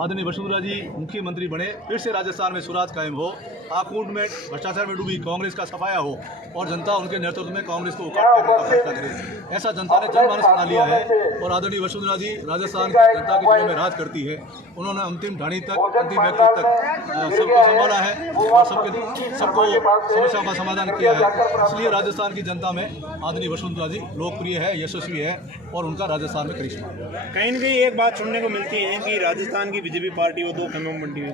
आदरणीय वसुंधरा जी मुख्यमंत्री बने, फिर से राजस्थान में स्वराज कायम हो, आकूट में भ्रष्टाचार में डूबी कांग्रेस का सफाया हो और जनता उनके नेतृत्व में कांग्रेस को उखाड़ फेंकने का फैसला करे। ऐसा जनता ने जनमानस बना लिया है और आदरणीय वसुंधरा जी राजस्थान की जनता के दिलों में राज करती है। उन्होंने अंतिम ढाणी तक, अंतिम व्यक्ति तक सबको संभाला है और सबको समस्याओं का समाधान किया है। इसलिए राजस्थान की जनता में आदरणीय वसुंधरा जी लोकप्रिय है, यशस्वी है और उनका राजस्थान में करिश्मा। कहीं न कहीं एक बात सुनने को मिलती है कि राजस्थान की बीजेपी पार्टी वो दो खेमों में बंटी हुई।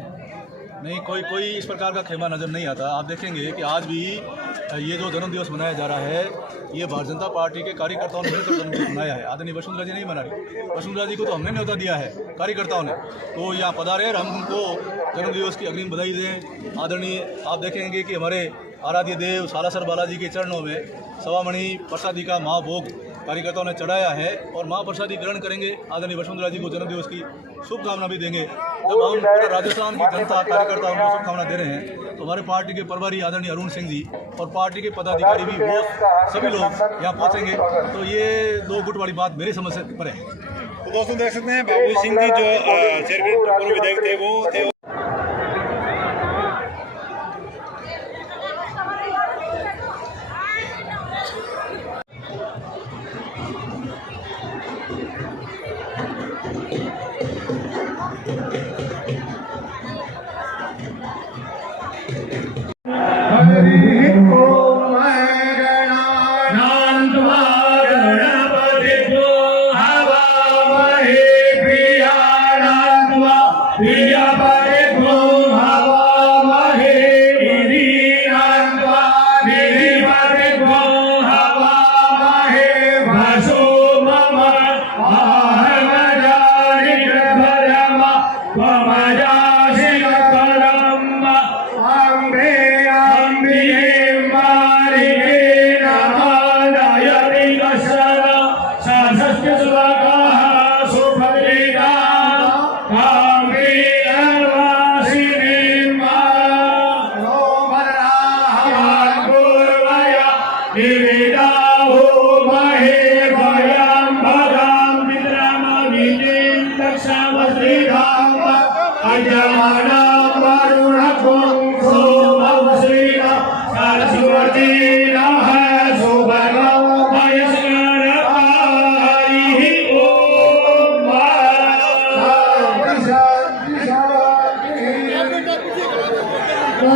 नहीं, कोई इस प्रकार का खेमा नज़र नहीं आता। आप देखेंगे कि आज भी ये जो जन्मदिवस मनाया जा रहा है, ये भारतीय जनता पार्टी के कार्यकर्ताओं ने मिलकर जन्मदिवस मनाया है। आदरणीय वसुंधरा जी नहीं मना रही, वसुंधरा जी को तो हमने न्योता दिया है कार्यकर्ताओं ने, तो यहाँ पधारे और हम उनको जन्मदिवस की अग्रिम बधाई दें। आदरणीय आप देखेंगे कि हमारे आराध्य देव सालासर बालाजी के चरणों में सवामणि प्रसादी का महाभोग कार्यकर्ताओं ने चढ़ाया है और महाप्रसादी ग्रहण करेंगे। आदरणीय वसुंधरा जी को जन्मदिवस की शुभकामना भी देंगे। जब हम पूरा राजस्थान की जनता कार्यकर्ता उनको शुभकामना दे रहे हैं तो हमारे पार्टी के प्रभारी आदरणीय अरुण सिंह जी और पार्टी के पदाधिकारी भी वो सभी लोग यहाँ पहुँचेंगे, तो ये दो गुट वाली बात मेरी समझ से पर है। तो दोस्तों देख सकते हैं बाबू सिंह जी जो पूर्व विधायक थे वो थे।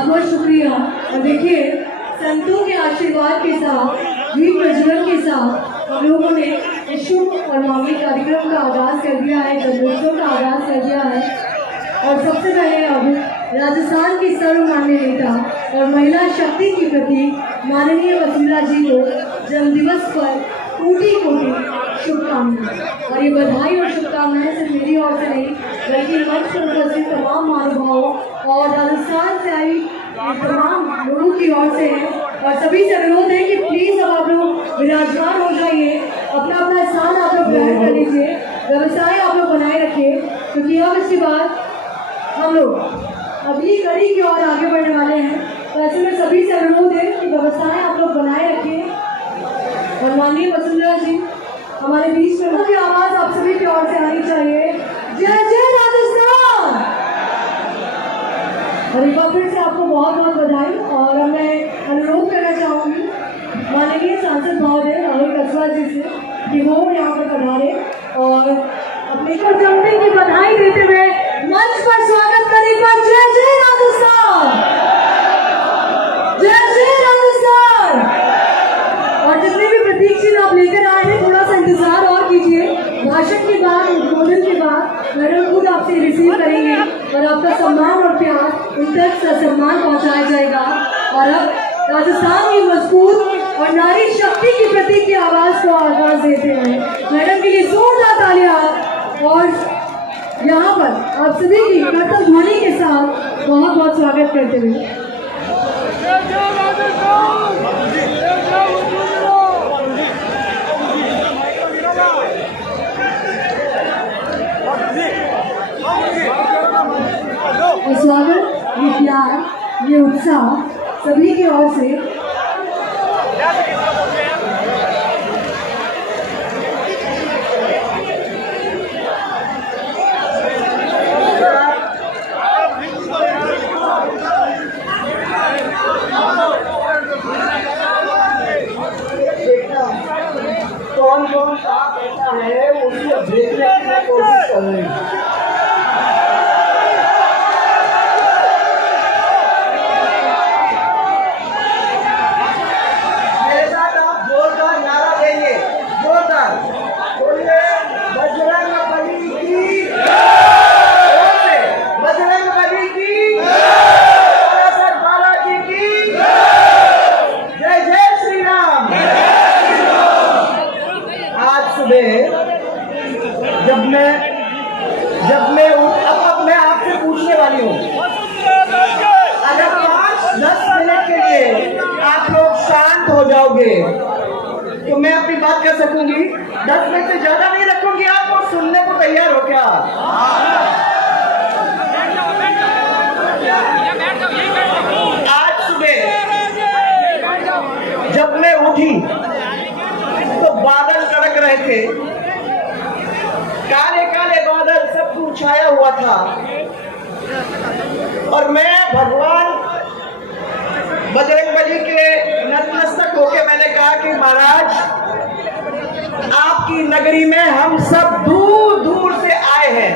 बहुत शुक्रिया। और देखिए संतों के आशीर्वाद के साथ, दीप प्रज्वलन के साथ हम लोगों ने शुभ और मांगलिक कार्यक्रम का आगाज कर दिया है, जन्मोत्सव का आगाज कर दिया है। और सबसे पहले अब राजस्थान की सर्वमान्य नेता और महिला शक्ति की प्रतीक माननीय वसुंधरा जी को जन्मदिवस पर कोटि कोटि शुभकामनाएं। और ये बधाई और शुभकामनाएं सिर्फ मेरी ओर से नहीं बल्कि मंच पर उपस्थित तमाम महानुभावों और राजस्थान से आई तमाम लोगों की ओर से है। और सभी से अनुरोध है कि प्लीज अब आप लोग विराजमान हो जाइए, अपना अपना स्थान आप लोग ग्रहण कर लीजिए, व्यवसाय आप लोग बनाए रखिए, क्योंकि अब इसके बाद हम लोग अगली कड़ी की ओर आगे बढ़ने वाले हैं। तो ऐसे में सभी से अनुरोध है कि व्यवसाय आप लोग बनाए रखिए। और माननीय वसुंधरा जी हमारे बीच में मुख्य आवाज आप सभी की ओर से आनी चाहिए, जय जय राजस्थान। और एक बार फिर से आपको बहुत बहुत बधाई। और मैं अनुरोध करना चाहूंगी माननीय सांसद महोदय राहुल कस्वा जी से कि वो यहाँ पर पधारे और अपने जन्मदिन की बधाई देते हुए मंच पर स्वागत करें। पर जय जय राजस्थान, जय जय राजस्थान। और जितने भी प्रतीक चिन्ह आप लेकर आए हैं थोड़ा सा इंतजार और कीजिए, भाषण के बाद, उद्बोधन के बाद मैडम खुद आपसे रिसीव करेंगे और आपका सम्मान और प्यार उन तक सम्मान पहुंचाया जाएगा। और अब राजस्थान की मजबूत और नारी शक्ति की प्रतीक की आवाज को आगाज देते हैं। मैडम के लिए जोरदार तालियां और यहाँ पर आप सभी की कर्तव्य ध्वनि के साथ बहुत बहुत स्वागत करते हुए स्वागत, ये प्यार, ये उत्साह सभी की ओर से कौन कौन साथ ऐसा है उसको देखने की कोशिश कर रहे हैं। मेरे साथ आप जोरदार नारा देंगे, जोरदार बोलिए बजरंग बली की जय, बजरंग बली की जय, बालाजी की जय, जय श्री राम। आज सुबह अब मैं आपसे पूछने वाली हूँ, अगर 5-10 मिनट के लिए आप लोग शांत हो जाओगे तो मैं अपनी बात कर सकूंगी। 10 मिनट से ज्यादा नहीं रखूंगी, आप लोग सुनने को तैयार हो क्या? आज सुबह जब मैं उठी तो बादल कड़क रहे थे, काले काले बादल सब कुछ छाया हुआ था और मैं भगवान बजरंगबली के नतमस्तक होके मैंने कहा कि महाराज आपकी नगरी में हम सब दूर दूर से आए हैं,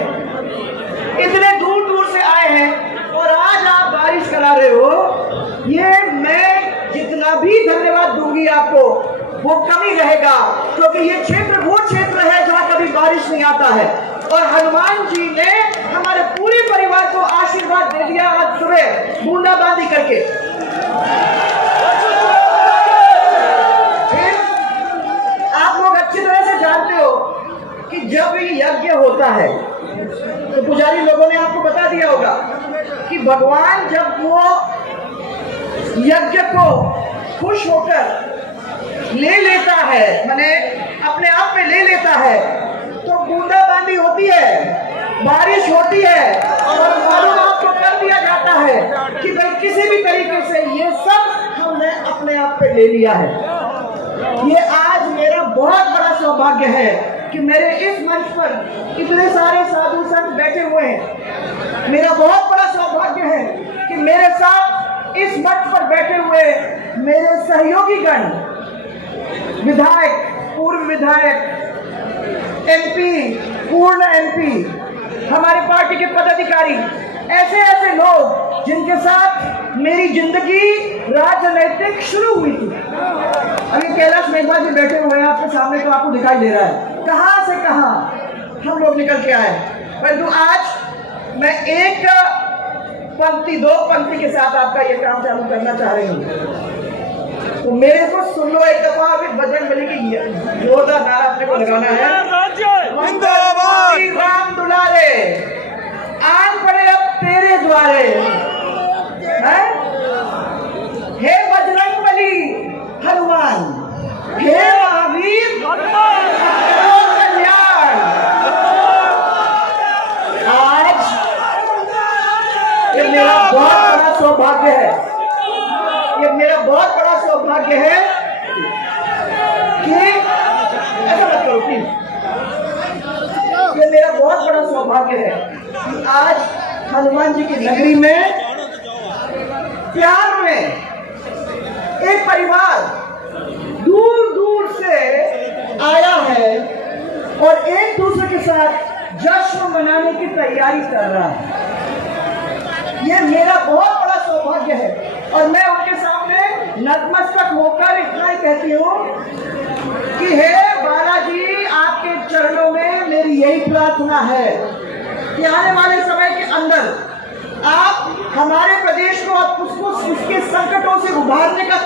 इतने दूर दूर से आए हैं और आज आप बारिश करा रहे हो। ये मैं जितना भी धन्यवाद दूंगी आपको वो कमी रहेगा, क्योंकि ये क्षेत्र वो क्षेत्र है जहाँ कभी बारिश नहीं आता है और हनुमान जी ने हमारे पूरे परिवार को आशीर्वाद दे दिया आज सुबह बूंदाबांदी करके। फिर आप लोग अच्छी तरह से जानते हो कि जब ये यज्ञ होता है तो पुजारी लोगों ने आपको बता दिया होगा कि भगवान जब वो यज्ञ को खुश होकर ले लेता है, माने अपने आप में ले लेता है, तो बूंदाबांदी होती है, बारिश होती है और मालूम आपको कर दिया जाता है कि भाई किसी भी तरीके से ये सब हमने अपने आप पे ले लिया है। ये आज मेरा बहुत बड़ा सौभाग्य है कि मेरे इस मंच पर इतने सारे साधु संत बैठे हुए हैं। मेरा बहुत बड़ा सौभाग्य है कि मेरे साथ इस मंच पर बैठे हुए मेरे सहयोगी गण, विधायक, पूर्व विधायक, एमपी, पूर्ण एमपी, हमारी पार्टी के पदाधिकारी, ऐसे ऐसे लोग जिनके साथ मेरी जिंदगी राजनैतिक शुरू हुई थी। अभी कैलाश मेघवाल जी बैठे हुए हैं आपके सामने, तो आपको दिखाई दे रहा है कहां से कहां हम लोग निकल के आए। परंतु आज मैं एक पंक्ति, 2 पंक्ति के साथ आपका ये काम चालू करना चाह रही हूँ, तो मेरे को सुन लो एक दफा। अभी बजरंगबली की जोरदार नारा अपने को लगाना है। राम दुलारे आन पड़े अब तेरे द्वारे, हे बजरंगबली हनुमान, हे महावीर कल्याण। आज ये मेरा बहुत बड़ा सौभाग्य है, ये मेरा बहुत बड़ा सौभाग्य है कि ऐसा मत करो प्लीज। ये मेरा बहुत बड़ा सौभाग्य है कि आज हनुमान जी की नगरी में प्यार में एक परिवार दूर दूर से आया है और एक दूसरे के साथ जश्न मनाने की तैयारी कर रहा है। ये मेरा बहुत बड़ा सौभाग्य है और मैं उनके सामने नतमस्तक होकर इतना ही कहती हूँ कि हे बालाजी, आपके चरणों में मेरी यही प्रार्थना है कि आने वाले समय के अंदर आप हमारे प्रदेश को उसके संकटों से उभारने का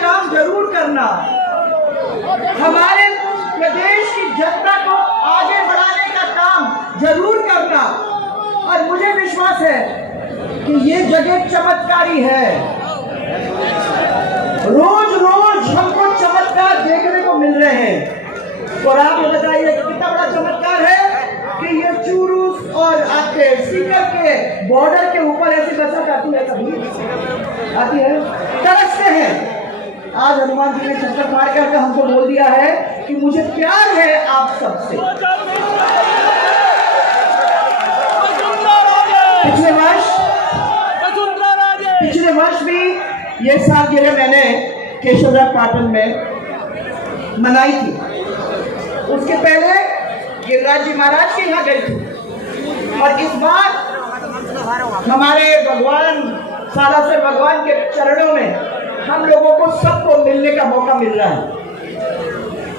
हमारे प्रदेश की जनता को आगे बढ़ाने का काम जरूर करना। और मुझे विश्वास है कि ये जगह चमत्कारी है। रोज रोज हमको चमत्कार देखने को मिल रहे हैं। और आप ये बताइए कितना बड़ा चमत्कार है कि ये चूरू और आपके सीकर के बॉर्डर के ऊपर ऐसी बरसात आती है, कभी आती है, तरसते हैं। आज हनुमान जी ने चक्कर मार करके हमको बोल दिया है कि मुझे प्यार है आप सबसे। पिछले वर्ष भी ये सालगिरह मैंने केशवराज पाटन में मनाई थी। उसके पहले गिरिराज जी महाराज के यहाँ गई थी। और इस बार हमारे भगवान सालासर भगवान के चरणों में हम लोगों को सबको मिलने का मौका मिल रहा है।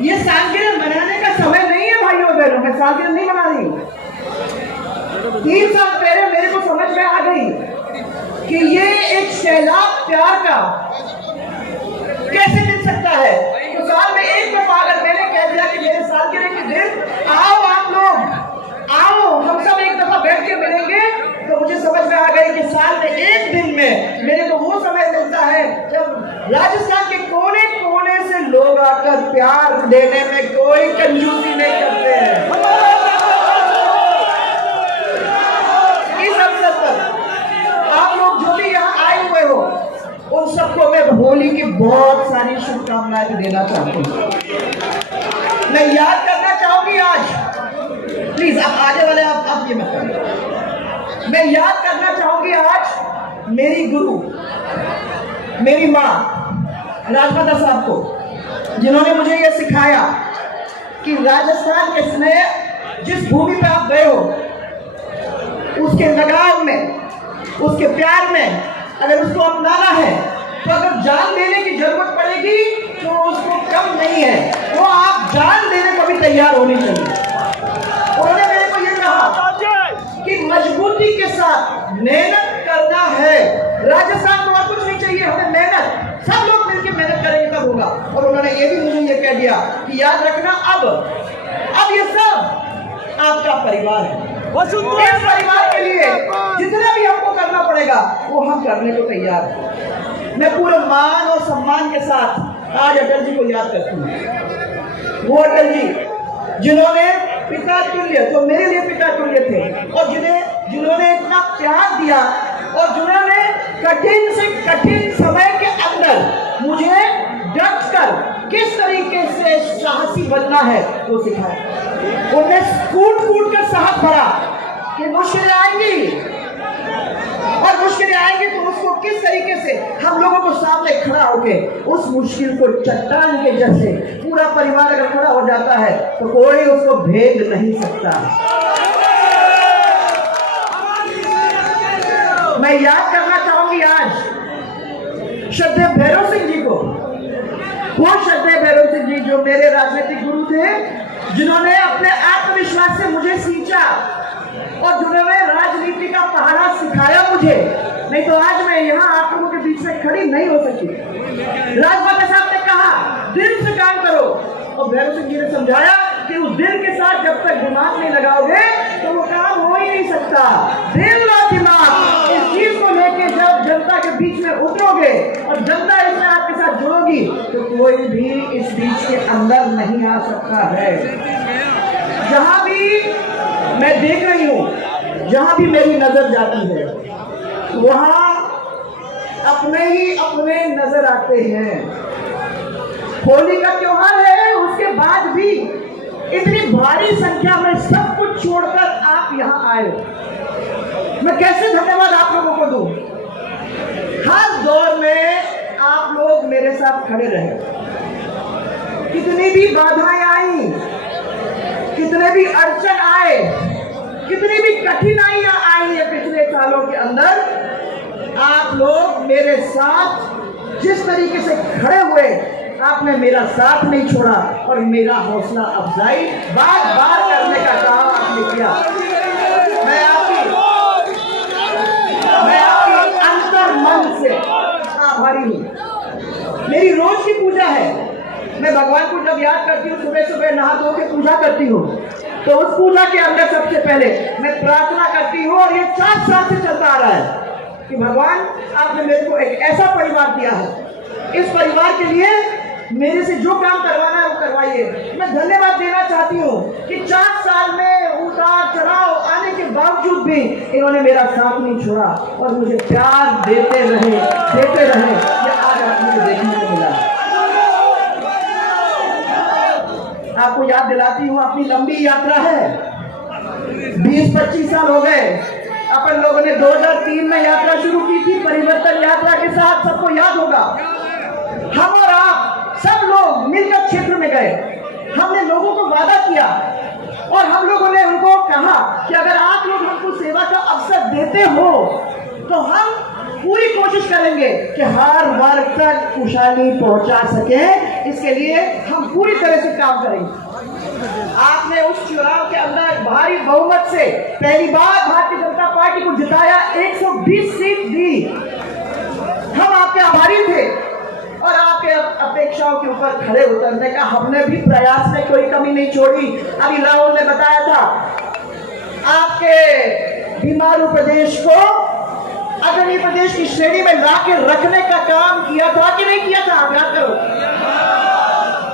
ये सालगिरह मनाने का समय नहीं है भाइयों बहनों, मैं सालगिरह नहीं मना रही हूँ। 3 साल पहले मेरे को समझ में आ गई कि ये एक सैलाब प्यार का कैसे मिल सकता है। तो साल में एक बार अगर मैंने कह दिया कि मेरे सालगिरह के दिन आओ, आप लोग आओ, हम सब एक दफा बैठ के मिलेंगे, तो मुझे समझ में आ गई कि साल में एक दिन में मेरे को वो समय मिलता है जब राजस्थान के कोने कोने से लोग आकर प्यार देने में कोई कंजूसी नहीं करते हैं। इस अवसर पर आप लोग जो भी यहाँ आए हुए हो उन सबको मैं होली की बहुत सारी शुभकामनाएं देना चाहता हूँ। मैं याद करना चाहूंगी आज, प्लीज आप आगे वाले आप ये मत करें। मैं याद करना चाहूंगी आज मेरी गुरु, मेरी माँ राजमाता साहब को, जिन्होंने मुझे ये सिखाया कि राजस्थान के स्नेह जिस भूमि पे आप गए हो उसके लगाव में, उसके प्यार में अगर उसको अपनाना है तो अगर जान देने की जरूरत पड़ेगी तो उसको कम नहीं है, वो आप जान देने को भी तैयार होनी चाहिए। उन्होंने मेरे को ये कहा कि मजबूती के साथ मेहनत करना है। राजस्थान को और कुछ नहीं चाहिए, हमें मेहनत, सब लोग मिलकर मेहनत करेंगे तब होगा। और उन्होंने ये भी मुझे ये कह दिया कि याद रखना अब ये सब आपका परिवार है। इस परिवार के लिए जितना भी हमको करना पड़ेगा वो हम करने को तैयार हैं। मैं पूरे मान और सम्मान के साथ आज अटल जी को याद करती हूँ। वो अटल जी जिन्होंने पिता तुल्य, तो मेरे लिए पिता तुल्य थे, और जिन्होंने इतना प्यार दिया और जिन्होंने कठिन से कठिन समय के अंदर मुझे डट कर किस तरीके से साहसी बनना है वो सिखाया। उन्हें कूट कर साहस भरा कि मुश्किलें आएंगी और मुश्किलें आएंगी तो उसको किस तरीके से हम लोगों को सामने खड़ा होके उस मुश्किल को चट्टान के जैसे पूरा परिवार अगर खड़ा हो जाता है तो कोई उसको भेद नहीं सकता। मैं याद करना चाहूंगी आज श्रद्धेय भैरव सिंह जी को। वो श्रद्धेय भैरव सिंह जी जो मेरे राजनीतिक गुरु थे, जिन्होंने अपने आत्मविश्वास से मुझे सींचा और जिन्होंने राजनीति का पहाड़ा सिखाया मुझे, नहीं तो आज मैं यहाँ आप लोगों के बीच में खड़ी नहीं हो सकती। राजमाता साहब ने कहा दिल से काम करो, और भैरव सिंह जी ने समझाया कि उस दिल के साथ जब तक दिमाग नहीं लगाओगे तो वो काम हो ही नहीं सकता। दिल और दिमाग इस चीज को लेके जब जनता के बीच में उतरोगे और जनता इसमें आपके साथ जुड़ोगी तो कोई भी इस बीच के अंदर नहीं आ सकता है। जहां भी मैं देख रही हूँ, जहां भी मेरी नजर जाती है वहां अपने ही अपने नजर आते हैं। होली का त्योहार है, उसके बाद भी इतनी भारी संख्या में सब कुछ छोड़कर आप यहाँ आए हो। मैं कैसे धन्यवाद आप लोगों को दूं। हर दौर में आप लोग मेरे साथ खड़े रहे। कितनी भी बाधाएं आई, कितने भी अड़चन आए, कितनी भी कठिनाइयां आई है पिछले सालों के अंदर, आप लोग मेरे साथ जिस तरीके से खड़े हुए, आपने मेरा साथ नहीं छोड़ा और मेरा हौसला अफजाई बार बार करने का काम आपने किया। मैं आपकी अंतर मन से आभारी हूँ। मेरी रोज की पूजा है मैं भगवान को जब याद करती हूँ, सुबह सुबह नहा धो के पूजा करती हूँ, तो उस पूजा के अंदर सबसे पहले मैं प्रार्थना करती हूँ, और ये 4 साल से चलता आ रहा है कि भगवान आपने मेरे को एक ऐसा परिवार दिया है, इस परिवार के लिए मेरे से जो काम करवाना है वो करवाइए। मैं धन्यवाद देना चाहती हूँ कि 4 साल में उतार चढ़ाव आने के बावजूद भी इन्होंने मेरा साथ नहीं छोड़ा और मुझे प्यार देते रहे। ये आज आप मुझे देखने को मिला। आपको याद दिलाती हूँ, अपनी लंबी यात्रा है, 20-25 साल हो गए। अपन लोगों ने 2003 में यात्रा शुरू की थी, परिवर्तन यात्रा के साथ, सबको याद होगा। हम और आप सब लोग मिलकर क्षेत्र में गए, हमने लोगों को वादा किया और हम लोगों ने उनको कहा कि अगर आप लोग हमको सेवा का अवसर देते हो तो हम पूरी कोशिश करेंगे कि हर वर्ग तक खुशहाली पहुंचा सके, इसके लिए हम पूरी तरह से काम करेंगे। आपने उस चुनाव के अंदर भारी बहुमत से पहली बार भारतीय जनता पार्टी को जिताया, 120 सीट दी। हम आपके आभारी थे और आपके अपेक्षाओं के ऊपर खड़े उतरने का हमने भी प्रयास में कोई कमी नहीं छोड़ी। अभी राहुल ने बताया था, आपके बीमारू प्रदेश को अग्रणी प्रदेश की श्रेणी में ला के रखने का काम किया था कि नहीं किया था? आप याद करो,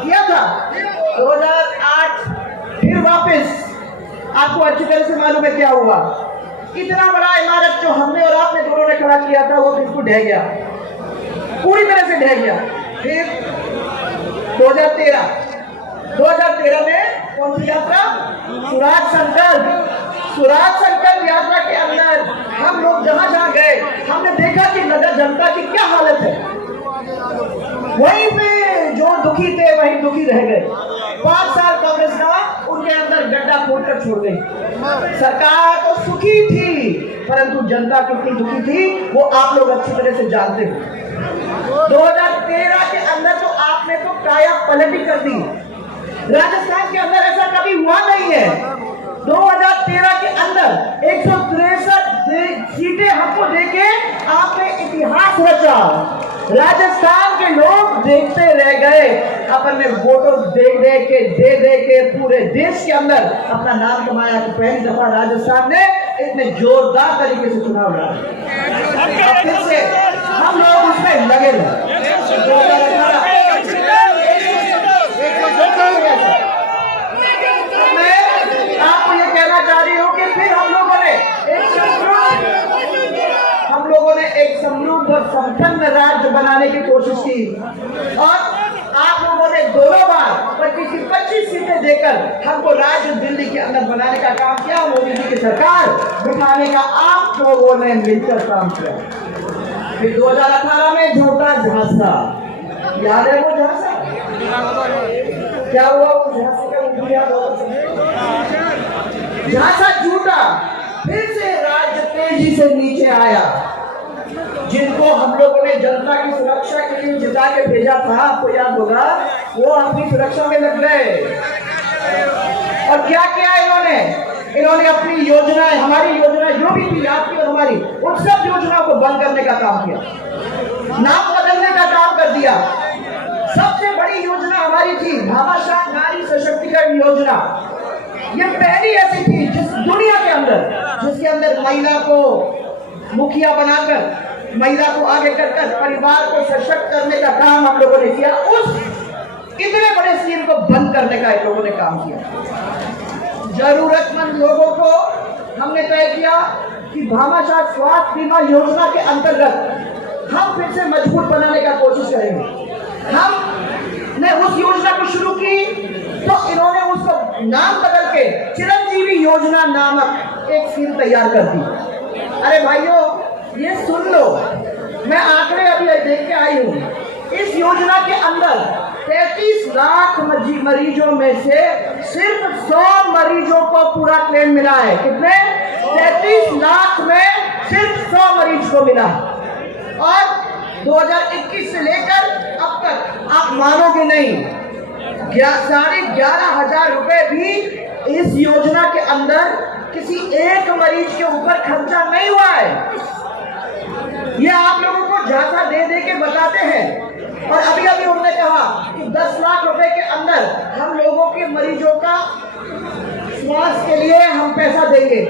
किया था। 2008 फिर वापस, आपको अच्छी तरह से मालूम है क्या हुआ। इतना बड़ा इमारत जो हमने और आपने दोनों ने खड़ा किया था, वो बिल्कुल ढह गया, पूरी तरह से ढह गया। फिर 2013 में कौन सी यात्रा? स्वराज संकल्प यात्रा के अंदर हम लोग जहां गए, हमने देखा कि नगर जनता की क्या हालत है। वहीं पे जो दुखी थे वहीं दुखी रह गए। 5 साल कांग्रेस का उनके अंदर गड्ढा खोदकर छोड़ गई। सरकार तो सुखी थी, परंतु जनता कितनी दुखी थी वो आप लोग अच्छी तरह से जानते हो। 2013 के अंदर तो आपने तो काया पलटी कर दी। राजस्थान के अंदर ऐसा कभी हुआ नहीं है। 2013 के अंदर 163 सीटें हमको देके आपने इतिहास रचा। राजस्थान के लोग देखते रह गए। अपन ने वोटों दे के पूरे देश के अंदर अपना नाम कमाया कि पहली दफा राजस्थान ने इतने जोरदार तरीके से चुनाव लड़ा। फिर से हम लोग उसमें लगे रहे। मैं आपको ये कहना चाह रही हूँ कि फिर हम लोगों ने एक समृद्ध और संपन्न राज्य बनाने की कोशिश की और आप लोगों ने दोनों बार 25 सीटें देकर हमको राज्य दिल्ली के अंदर बनाने का काम किया। मोदी जी की सरकार बिठाने का आप लोगों ने मिलकर काम किया। फिर 2018 में झूठा झांसा, याद है वो झांसा? क्या हुआ उस झांसे का? झांसा झूठा। फिर से राज्य तेजी से नीचे आया। जिनको हम लोगों ने जनता की सुरक्षा के लिए जिता के भेजा था, आपको याद होगा, वो अपनी सुरक्षा में लग गए। और क्या किया इन्होंने अपनी योजनाएं, हमारी योजनाएं जो भी थी आपकी और हमारी, उन सब योजनाओं को बंद करने का काम किया, नाम बदलने का काम कर दिया। सबसे बड़ी योजना हमारी थी भामाशाह नारी सशक्तिकरण योजना। ये पहली ऐसी थी जिस दुनिया के अंदर, जिसके अंदर महिला को मुखिया बनाकर, महिला को आगे कर परिवार को सशक्त करने का काम हम लोगों ने किया। उस इतने बड़े स्कीम को बंद करने का इन लोगों ने काम किया। जरूरतमंद लोगों को हमने तय किया कि भामाशाह स्वास्थ्य बीमा योजना के अंतर्गत हम फिर से मजबूत बनाने का कोशिश करेंगे। हमने उस योजना को शुरू की तो इन्होंने उसको नाम बदल के चिरंजीवी योजना नामक एक स्कीम तैयार कर दी। अरे भाइयों, ये सुन लो, मैं आंकड़े अभी देख के आई हूँ। इस योजना के अंदर 33 लाख मरीजों में से सिर्फ 100 मरीजों को पूरा क्लेम मिला है। कितने? 33 लाख में सिर्फ 100 मरीज को मिला। और 2021 से लेकर अब तक आप मानोगे नहीं, 11,500 रुपए भी इस योजना के अंदर किसी एक मरीज के ऊपर खर्चा नहीं हुआ है। ये आप लोगों को झांसा दे के बताते हैं। और अभी उन्होंने कहा कि 10 लाख रुपए अंदर हम लोगों के मरीजों का स्वास्थ्य के लिए हम पैसा देंगे,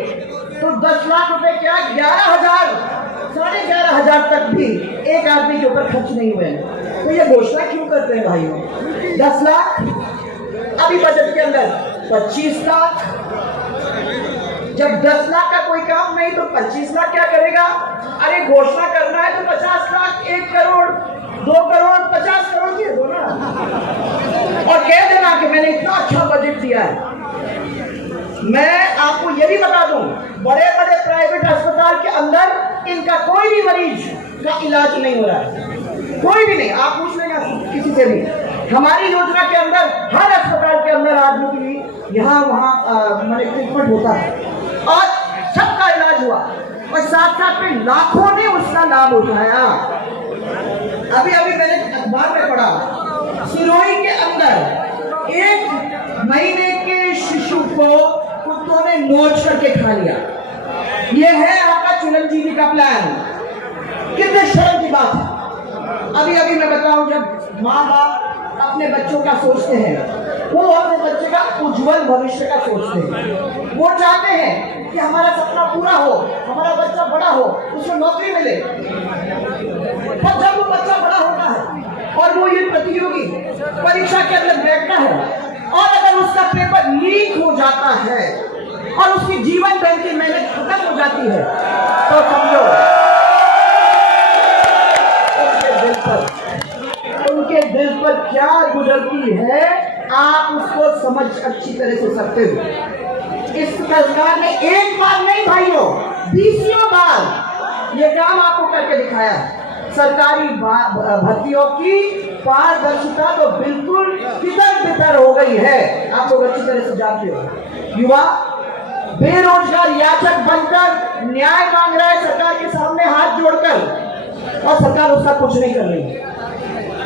तो 10 लाख रुपए क्या 11,000 11,500 तक भी एक आदमी के ऊपर खर्च नहीं हुए। तो ये घोषणा क्यों करते हैं भाइयों? 10 लाख, अभी बजट के अंदर 25 लाख। जब 10 लाख का कोई काम नहीं तो 25 लाख क्या करेगा? अरे घोषणा करना है तो 50 लाख, 1 करोड़, 2 करोड़, 50 करोड़ दे दो ना, और कह देना कि मैंने इतना अच्छा बजट दिया है। मैं आपको ये भी बता दूं, बड़े बड़े प्राइवेट अस्पताल के अंदर इनका कोई भी मरीज का इलाज नहीं हो रहा है, कोई भी नहीं। आप पूछ लेना किसी से भी, हमारी योजना के अंदर हर अस्पताल के अंदर आदमी की यहाँ वहाँ मैंने ट्रीटमेंट होता है और सबका इलाज हुआ, और साथ साथ में लाखों ने उसका लाभ उठाया। अभी अभी मैंने अखबार में पढ़ा, सिरोही के अंदर 1 महीने के शिशु को कुत्तों ने नोच करके खा लिया। यह है आपका चिरंजीवी का प्लान। कितने शर्म की बात है। अभी अभी मैं बताऊं, जब माँ बाप अपने बच्चों का सोचते हैं, वो अपने बच्चे का उज्जवल भविष्य का सोचते हैं। वो चाहते हैं कि हमारा सपना पूरा हो, हमारा बच्चा बड़ा हो, उसको नौकरी मिले। पर जब वो बच्चा बड़ा होता है और वो ये प्रतियोगी परीक्षा के अंदर बैठता है, और अगर उसका पेपर लीक हो जाता है और उसकी जीवन भर की मेहनत खत्म हो जाती है, तो समझो उनके दिल पर क्या गुजरती है, आप उसको समझ अच्छी तरह से सकते हो। इस सरकार ने एक बार नहीं भाइयों, 20 बार ये काम आपको करके दिखाया है। सरकारी भर्तियों की पारदर्शिता तो बिल्कुल तितर-बितर हो गई है, आप लोग अच्छी तरह से जानते हो। युवा बेरोजगार याचक बनकर न्याय मांग रहा है सरकार के सामने हाथ जोड़कर, और सरकार उसका कुछ नहीं कर रही।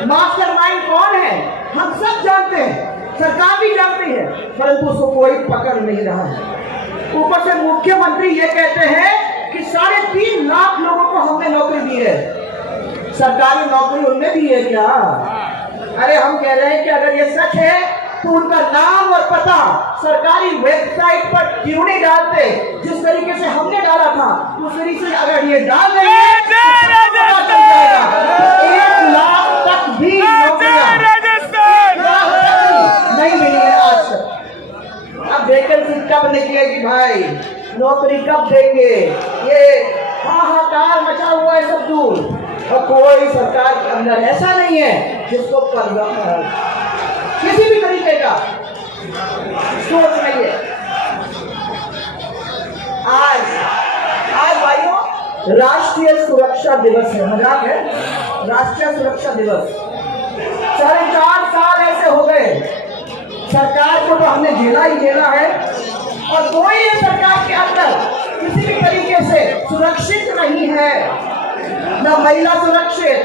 मास्टरमाइंड कौन है हम सब जानते हैं, सरकार भी जानती है, परंतु उसको कोई पकड़ नहीं रहा है। ऊपर से मुख्यमंत्री ये कहते हैं कि 3.5 लाख लोगों को हमने नौकरी दी है। सरकारी नौकरी उनने दी है क्या? अरे हम कह रहे हैं कि अगर ये सच है तो उनका नाम और पता सरकारी वेबसाइट पर क्यों नहीं डालते? जिस तरीके से हमने डाला था उस तरीके से अगर ये डाल देंगे तो 1 लाख तक भी नहीं मिली है आज तक। अब वैकेंसी कब निकलेगी भाई, नौकरी कब देंगे? ये हाहाकार मचा हुआ है सब दूर, और कोई सरकार के अंदर ऐसा नहीं है जिसको किसी भी तरीके का सोच नहीं है। आज भाइयों राष्ट्रीय सुरक्षा दिवस है, मजाक है, राष्ट्रीय सुरक्षा दिवस। 4.5 साल ऐसे हो गए, सरकार को तो हमने झेला ही झेला है, और कोई ये सरकार के अंदर किसी भी तरीके से सुरक्षित नहीं है। न महिला सुरक्षित,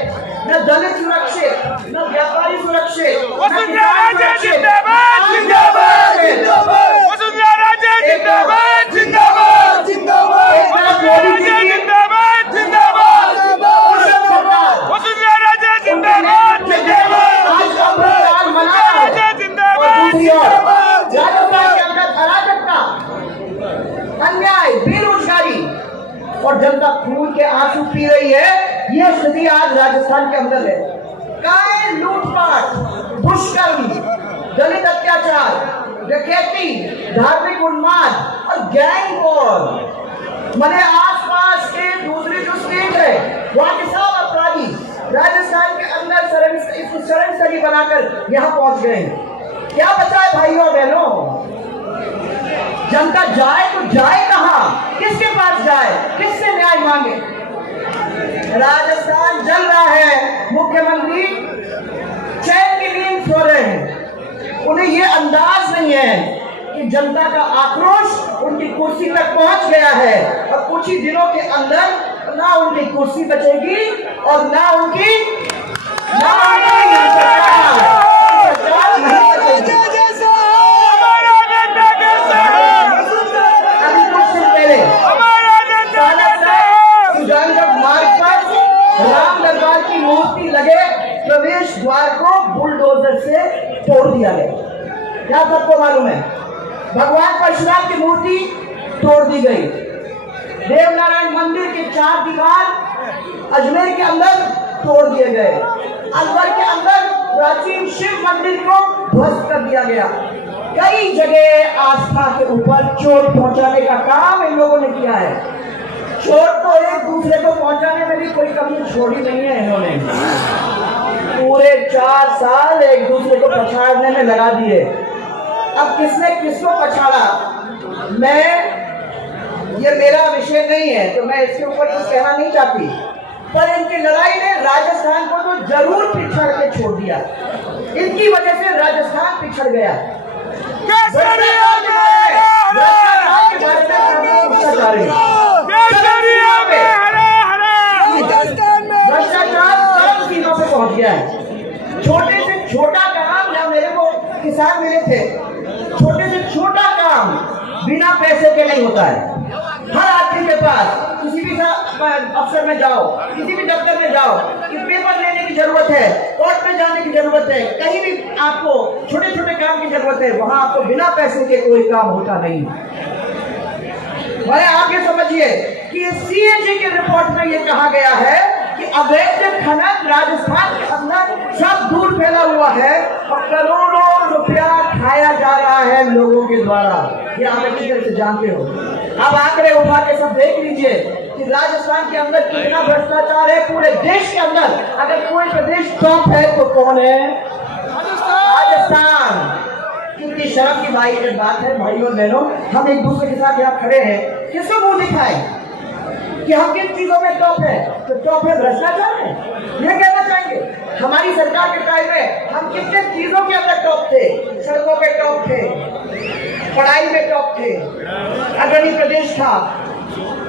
न दलित सुरक्षित, न व्यापारी सुरक्षित, वसुंधरा राजे जिंदाबाद जिंदाबाद जिंदाबाद, वसुंधरा राजे जिंदाबाद जिंदाबाद जिंदाबाद, वसुंधरा राजे जिंदाबाद जिंदाबाद, वसुंधरा राजे जिंदाबाद जिंदाबाद, आज का प्रोग्राम मना रहा है। जिंदाबाद जिंदाबाद, राजस्थान के अंदर अराजकता, अन्याय, बेरोजगारी और जनता खून के आंसू पी रही है। यह स्थिति आज राजस्थान के अंदर है। काय लूटपाट, दुष्कर्म, दलित अत्याचार, डकैती, धार्मिक उन्माद और गैंग वॉर, मैंने आसपास के दूसरे जो स्टेट है वहां के सब अपराधी राजस्थान के अंदर शरणस्थली बनाकर यहाँ पहुंच गए हैं। क्या बचा है भाइयों बहनों? जनता जाए तो जाए कहां, किसके पास जाए, किससे न्याय मांगे? राजस्थान जल रहा है, मुख्यमंत्री चैन की नींद सो रहे हैं। उन्हें ये अंदाज नहीं है कि जनता का आक्रोश उनकी कुर्सी तक पहुंच गया है, और कुछ ही दिनों के अंदर ना उनकी कुर्सी बचेगी और ना उनकी राम दरबार की मूर्ति लगे प्रवेश द्वार को बुलडोजर से तोड़ दिया गया। क्या सबको मालूम है? भगवान परशुराम की मूर्ति तोड़ दी गई। देवनारायण मंदिर के 4 दीवार अजमेर के अंदर तोड़ दिए गए। अलवर के अंदर प्राचीन शिव मंदिर को ध्वस्त कर दिया गया। कई जगह आस्था के ऊपर चोट पहुंचाने का काम इन लोगों ने किया है। चोट तो एक दूसरे को पहुंचाने में भी कोई कमी छोड़ी नहीं है इन्होंने। पूरे 4 साल एक दूसरे को पछाड़ने में लगा दिए। अब किसने किसको पछाड़ा, ये मेरा विषय नहीं है तो मैं इसके ऊपर कुछ कहना नहीं चाहती, पर इनकी लड़ाई ने राजस्थान को तो जरूर पिछड़ के छोड़ दिया। इनकी वजह से राजस्थान पिछड़ गया। भ्रष्टाचार सब चीजों पे पहुंच गया है। छोटे से छोटा काम, या मेरे को किसान मिले थे, छोटे से छोटा काम बिना पैसे के नहीं होता है। हर आदमी के पास किसी भी अफसर में जाओ, किसी भी दफ्तर में जाओ, कि पेपर लेने की जरूरत है, कोर्ट में जाने की जरूरत है, कहीं भी आपको छोटे छोटे काम की जरूरत है, वहां आपको बिना पैसे के कोई काम होता नहीं। भाई आप ये समझिए कि सीएजी की रिपोर्ट में ये कहा गया है कि अवैध खनन राजस्थान के अंदर सब दूर फैला हुआ है और करोड़ों रुपया खाया जा रहा है लोगों के द्वारा। ये आप अच्छी तरह से जानते हो। अब आंकड़े उठा के सब देख लीजिए कि राजस्थान के अंदर कितना भ्रष्टाचार है। पूरे देश के अंदर अगर कोई प्रदेश टॉप है तो कौन है? राजस्थान। कितनी शर्म की भाई एक बात है भाइयों बहनों, हम एक दूसरे के साथ यहाँ खड़े हैं, किसको मुंह दिखाए कि हम किन चीजों में टॉप है? तो टॉप है भ्रष्टाचार है, ये कहना चाहेंगे। हमारी सरकार के टाइम में हम कितने चीजों के अंदर टॉप थे? सड़कों पे टॉप थे, पढ़ाई में टॉप थे, अग्रणी प्रदेश था,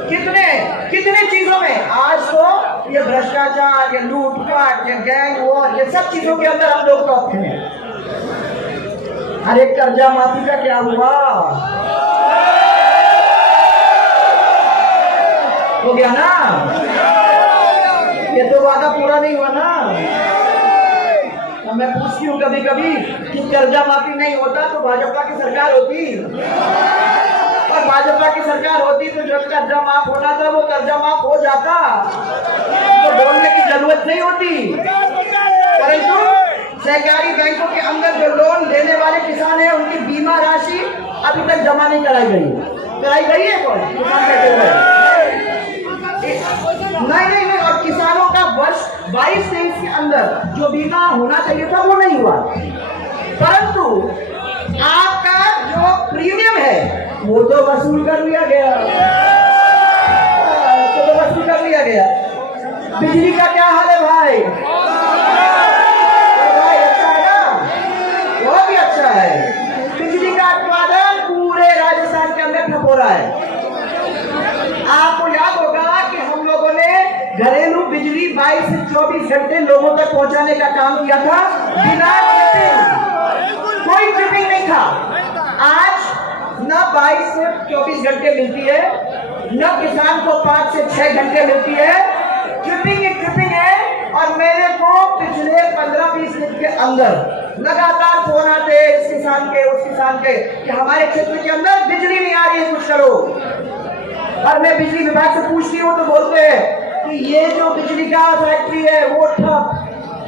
कितने चीजों में। आज तो ये भ्रष्टाचार, ये लूटपाट, ये गैंग वॉर, ये सब चीजों के अंदर हम लोग टॉप हैं। अरे कर्जा माफी का क्या हुआ? हो गया ना? ये तो वादा पूरा नहीं हुआ ना। मैं पूछती हूँ कभी कभी कि कर्जा माफी नहीं होता तो भाजपा की सरकार होती, और भाजपा की सरकार होती तो जो कर्जा माफ होना था वो कर्जा माफ हो जाता, तो बोलने की जरूरत नहीं होती। परंतु सहकारी बैंकों के अंदर जो लोन देने वाले किसान हैं उनकी बीमा राशि अभी तक जमा नहीं कराई गई है कौन? किसान बैठे हुए नहीं, और किसानों का वर्ष 22-23 के अंदर जो बीमा होना चाहिए था वो नहीं हुआ। परंतु आपका जो प्रीमियम है वो तो वसूल कर लिया गया, बिजली का क्या हाल है भाई? अच्छा है ना? बहुत ही अच्छा है। बिजली का उत्पादन पूरे राजस्थान के अंदर ठप हो रहा है। आपको याद होगा कि हम लोगों ने घरेलू बिजली 22 से 24 घंटे लोगों तक पहुंचाने का काम किया था बिना ट्रिपिंग, कोई ट्रिपिंग नहीं था। आज न 22 से 24 घंटे मिलती है, न किसान को 5 से 6 घंटे मिलती है। ट्रिपिंग है। और मेरे को पिछले 15-20 दिन के अंदर लगातार फोन आते हैं इस किसान के उस किसान के कि हमारे क्षेत्र के अंदर बिजली नहीं आ रही है, कुछ करो। और मैं बिजली विभाग से पूछती हूँ तो बोलते हैं कि ये जो बिजली का फैक्ट्री है वो ठप,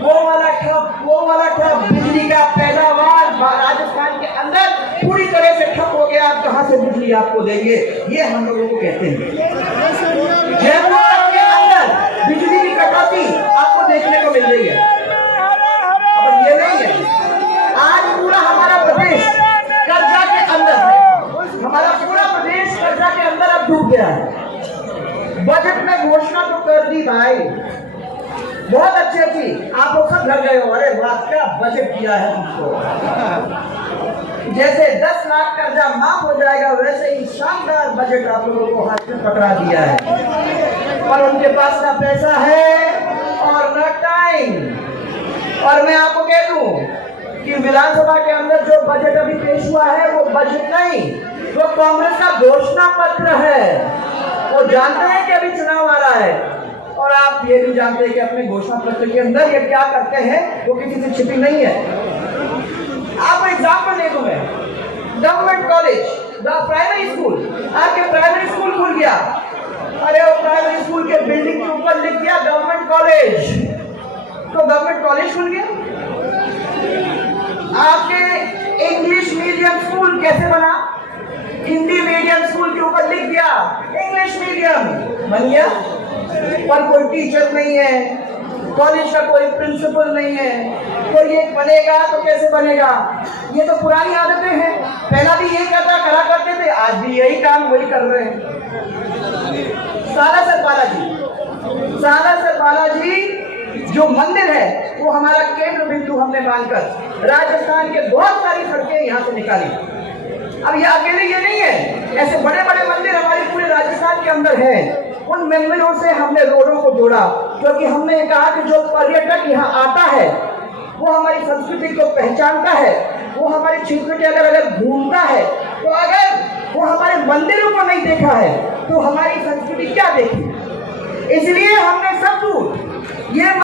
वो वाला ठप। बिजली का पैदावार राजस्थान के अंदर पूरी तरह से ठप हो गया, आप कहाँ से बिजली आपको देंगे? ये हम लोगों को कहते हैं। जयपुर के अंदर बिजली की कटौती आपको देखने को मिल रही है। और ये नहीं है, आज पूरा हमारा प्रदेश कर्जा के अंदर है, हमारा पूरा प्रदेश कर्जा के अंदर अब डूब गया है। बजट में घोषणा तो कर दी भाई, बहुत अच्छी थी, आप लोग सब घर गए हो, अरे वाह क्या बजट किया है तुमको। जैसे 10 लाख कर्जा माफ हो जाएगा वैसे ही शानदार बजट आप लोगों को हाथ में पकड़ा दिया है। पर उनके पास ना पैसा है और ना टाइम। और मैं आपको कह दूं कि विधानसभा के अंदर जो बजट अभी पेश हुआ है वो बजट नहीं, वो कांग्रेस का घोषणा पत्र है। वो जानते हैं कि अभी चुनाव आ रहा है, और आप ये भी जानते हैं कि अपने घोषणा पत्र के अंदर ये क्या करते हैं वो किसी से छिपी नहीं है। आपको एग्जाम्पल दे दूं मैं, गवर्नमेंट कॉलेज, प्राइमरी स्कूल, आपके प्राइमरी स्कूल खुल गया, अरे वो प्राइमरी स्कूल के बिल्डिंग के ऊपर लिख दिया गवर्नमेंट कॉलेज, तो गवर्नमेंट कॉलेज खुल गया। आपके इंग्लिश मीडियम स्कूल कैसे बना? हिंदी मीडियम स्कूल के ऊपर लिख दिया इंग्लिश मीडियम, बन गया। पर कोई टीचर नहीं है, कॉलेज का कोई प्रिंसिपल नहीं है, तो ये बनेगा तो कैसे बनेगा? ये तो पुरानी आदतें हैं, पहला भी यही करा करते थे, आज भी यही काम वही कर रहे हैं। सालासर बालाजी जो मंदिर है वो हमारा केंद्र बिंदु हमने मानकर राजस्थान के बहुत सारी सड़कें यहाँ से निकाली। अब ये अकेले ये नहीं है, ऐसे बड़े बड़े मंदिर हमारे पूरे राजस्थान के अंदर हैं। उन मंदिरों से हमने रोडों को जोड़ा, क्योंकि हमने कहा कि जो पर्यटक यहाँ आता है वो हमारी संस्कृति को पहचानता है, वो हमारे क्षेत्र के अगर घूमता है, तो अगर वो हमारे मंदिरों को नहीं देखा है तो हमारी संस्कृति क्या देखी। इसलिए हमने सब दूर ये